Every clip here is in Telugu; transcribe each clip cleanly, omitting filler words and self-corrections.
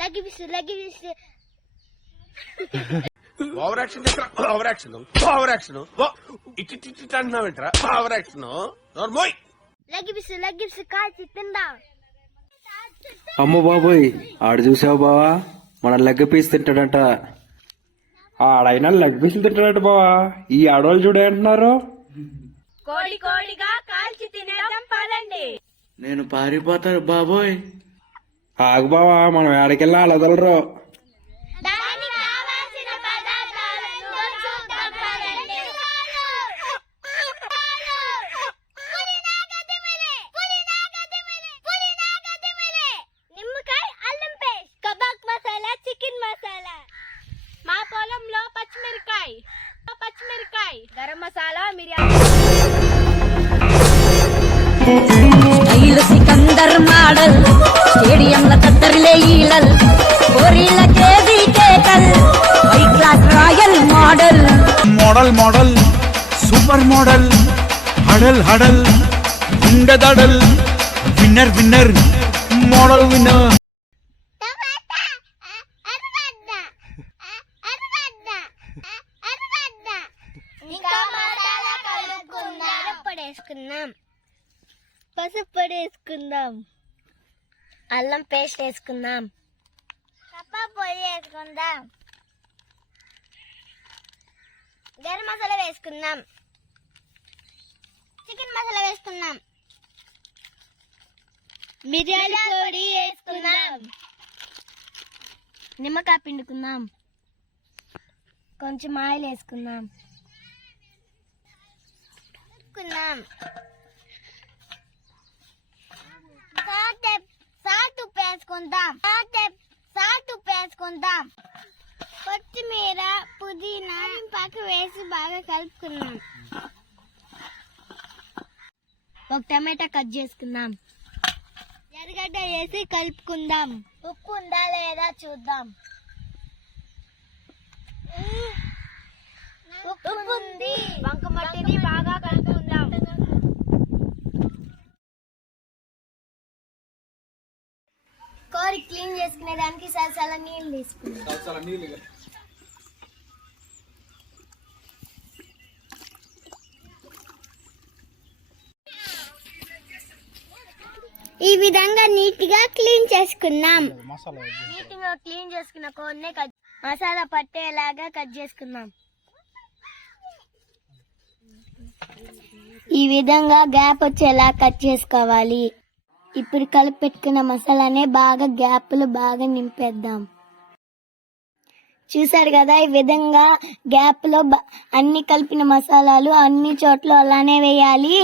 లగివిసు ఓవర్ యాక్షన్ ఓవర్ యాక్షన్ ఇటు అంటున్నావేంట్రా ఓవర్ యాక్షన్ నోర్మోయ్ లగివిసు కాల్చి తిందాం. అమ్మ బాబోయ్, ఆడు చూసావు బావా, మన లెగ్ పీస్ తింటాడంట. ఆడైనా లెగ్ పీసులు తింటాడట బావా. ఈ ఆడవాళ్ళు చూడే అంటున్నారు. కోడిగా కాల్చి తినడం పదండి. నేను పారిపోతాను బాబోయ్. ఆగు బావా, మనం ఏడకెళ్ళా అలా వదలరు. మా పొలంలో పచ్చిమిరకాయ, గరం మసాలా, స్టైల్ సికందర్ మోడల్, స్టేడియంల కత్తర్లే ఈలల్, కోరిల కేజీ కేకల్, high class royal model. Model super model, హడల్ గుండెదడల్, విన్నర్ మోడల్ విన్నర్. పసుపు పొడి వేసుకుందాం, అల్లం పేస్ట్ వేసుకుందాం, కబాబ్ పొడి వేసుకుందాం, గరం మసాలా వేసుకుందాం, చికెన్ మసాలా వేసుకుందాం, బిర్యానీ పొడి వేసుకుందాం, నిమ్మకాయ పిండుకుందాం, కొంచెం ఆయిల్ వేసుకుందాం, సాల్ట్ ఉప్పు వేసుకుందాం, కొత్తిమీర పుదీనా పాకు వేసి బాగా కలుపుకుందాం. ఒక టమాటా కట్ చేసుకుందాం, ఎర్రగడ్డ వేసి కలుపుకుందాం. ఉప్పు ఉందా లేదా చూద్దాం. ఉప్పు ఉంది. బంకమట్టిని బాగా కలుపుకుందాం. కోరి క్లీన్ చేసుకునే దానికి చాలా నీళ్ళు తీసుకుందాం. ఈ విధంగా నీట్ గా క్లీన్ చేసుకున్నాం. నీట్ గా క్లీన్ చేసుకున్న కోడిని మసాలా పట్టేలాగా కట్ చేసుకున్నాం. ఈ విధంగా గ్యాప్ వచ్చేలా కట్ చేసుకోవాలి. ఇప్పుడు కలిపి పెట్టుకున్న మసాలానే బాగా గ్యాప్లు బాగా నింపేద్దాం. చూసారు కదా, ఈ విధంగా గ్యాప్ లో అన్ని కలిపిన మసాలాలు అన్ని చోట్ల అలానే వేయాలి.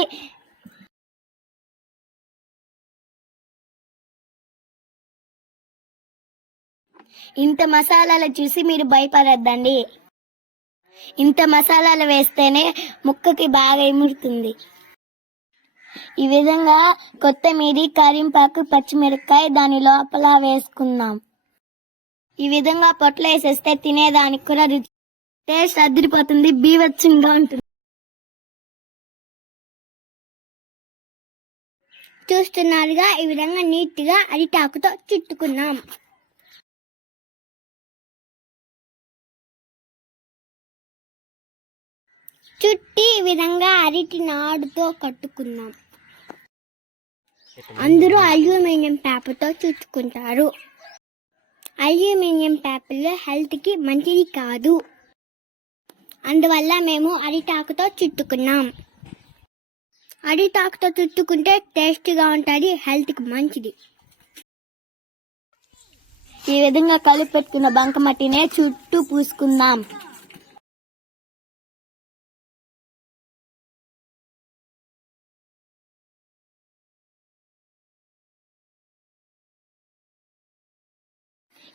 ఇంత మసాలాలు చూసి మీరు భయపడద్దండి. ఇంత మసాలాలు వేస్తేనే ముక్కకి బాగా ఇముడుతుంది. ఈ విధంగా కొత్తిమీర, కరింపాకు, పచ్చిమిరపకాయ దాని లోపల వేసుకుందాం. ఈ విధంగా పొట్ల వేసేస్తే తినేదానికి కూడా టేస్ట్ అదిరిపోతుంది, బీభత్సంగా ఉంటుంది. చూస్తున్నారుగా, ఈ విధంగా నీట్ గా అరిటాకుతో చుట్టుకున్నాం. చుట్టి ఈ విధంగా అరటి నాడుతో కట్టుకున్నాం. అందరూ అల్యూమినియం పేపర్తో చుట్టుకుంటారు. అల్యూమినియం పేపర్లు హెల్త్ కి మంచిది కాదు. అందువల్ల మేము అరిటాకుతో చుట్టుకున్నాం. అరిటాకుతో చుట్టుకుంటే టేస్ట్గా ఉంటుంది, హెల్త్ కి మంచిది. ఈ విధంగా కలిపి పెట్టుకున్న బంకమట్టినే చుట్టూ పూసుకుందాం.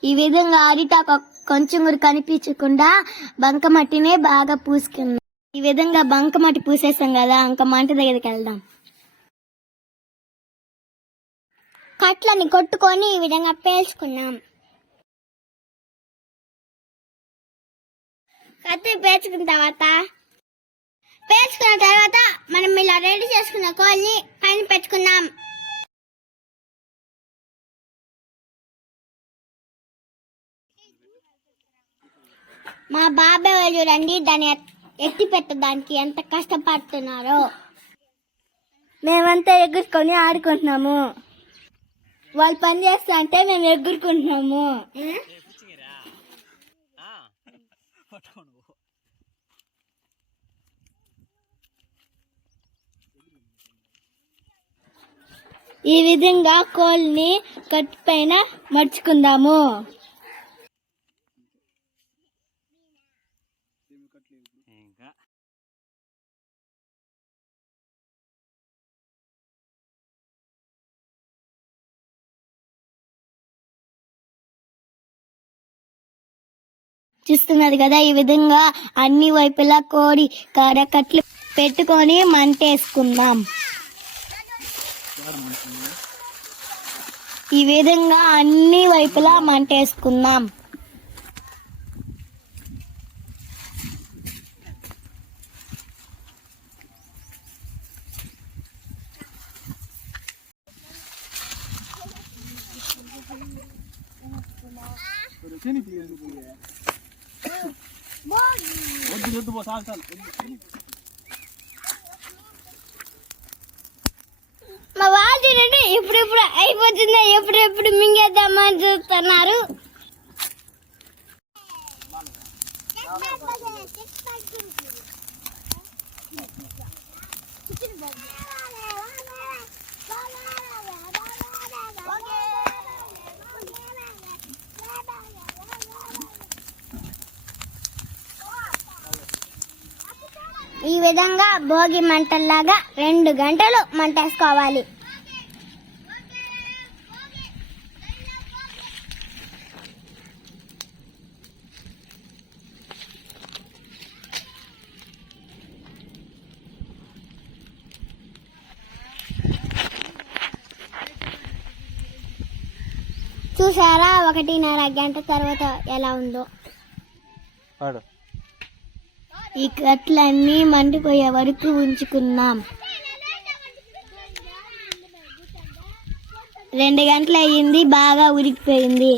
ఈ విధంగా అరిటాకు కొంచెం కూడా కనిపించకుండా బంకమట్టినే బాగా పూసుకుందాం. ఈ విధంగా బంకమట్టి పూసేసాం కదా, ఇంకా మంట దగ్గరికి వెళ్దాం. కట్లని కొట్టుకొని ఈ విధంగా పేల్చుకున్నాం. కత్తి పేల్చుకున్న తర్వాత మనం ఇలా రెడీ చేసుకున్న కోల్ని పైన పెట్టుకున్నాం. మా బాబాయ్ వాళ్ళు చూడండి దాన్ని ఎత్తి పెట్టడానికి ఎంత కష్టపడుతున్నారో. మేమంతా ఎగురుకొని ఆడుకుంటున్నాము, వాళ్ళు పని చేస్తా అంటే మేము ఎగురుకుంటున్నాము. ఈ విధంగా కోల్ని కట్టు పైన మర్చుకుందాము. చూస్తున్నది కదా, ఈ విధంగా అన్ని వైపులా కోడి కట్లు పెట్టుకొని మంటేసుకుందాం. ఈ విధంగా అన్ని వైపులా మంటేసుకుందాం. మా వాళ్ళు ఎప్పుడెప్పుడు అయిపోతుందా, ఎప్పుడెప్పుడు మింగేద్దామని చూస్తున్నారు. ఈ విధంగా భోగి మంటల్లాగా 2 గంటలు మంటేసుకోవాలి. చూసారా 1.5 గంట తర్వాత ఎలా ఉందో. ఈ కట్లన్నీ మండిపోయే వరకు ఉంచుకున్నాం. 2 గంటలు అయ్యింది, బాగా ఉడికిపోయింది.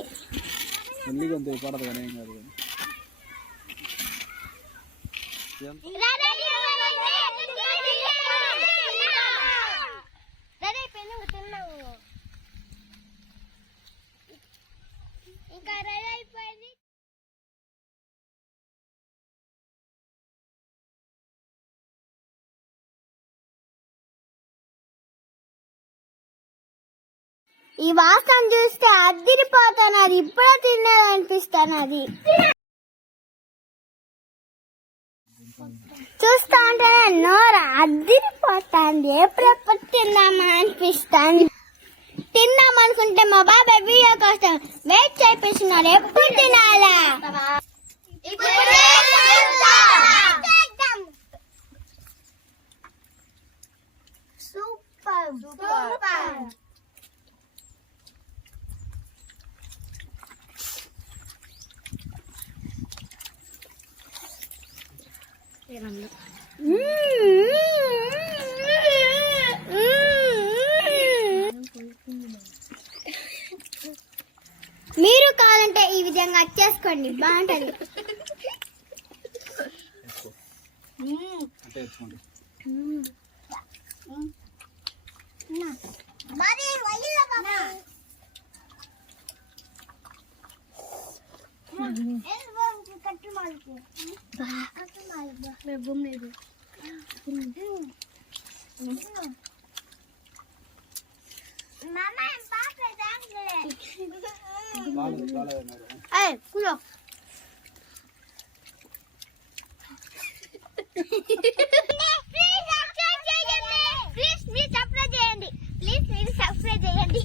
ఈ వాసన చూస్తే అద్దిరిపోతానది, ఇప్పుడే తినాలనిపిస్తానది. చూస్తా ఉంటేనే నోరు అద్దిరిపోతాంది, ఎప్పుడెప్పుడు తిందామా అనిపిస్తాంది. తిందామనుకుంటే మా బాబాయ్ వీడియో కోసం వెయిట్ చేపిస్తున్నారు, ఎప్పుడు తినాలా. Super super. మీరు కావాలంటే ఈ విధంగా చేసుకోండి, బాగుంటది. ప్లీజ్ మీరు సబ్స్క్రైబ్ చేయండి.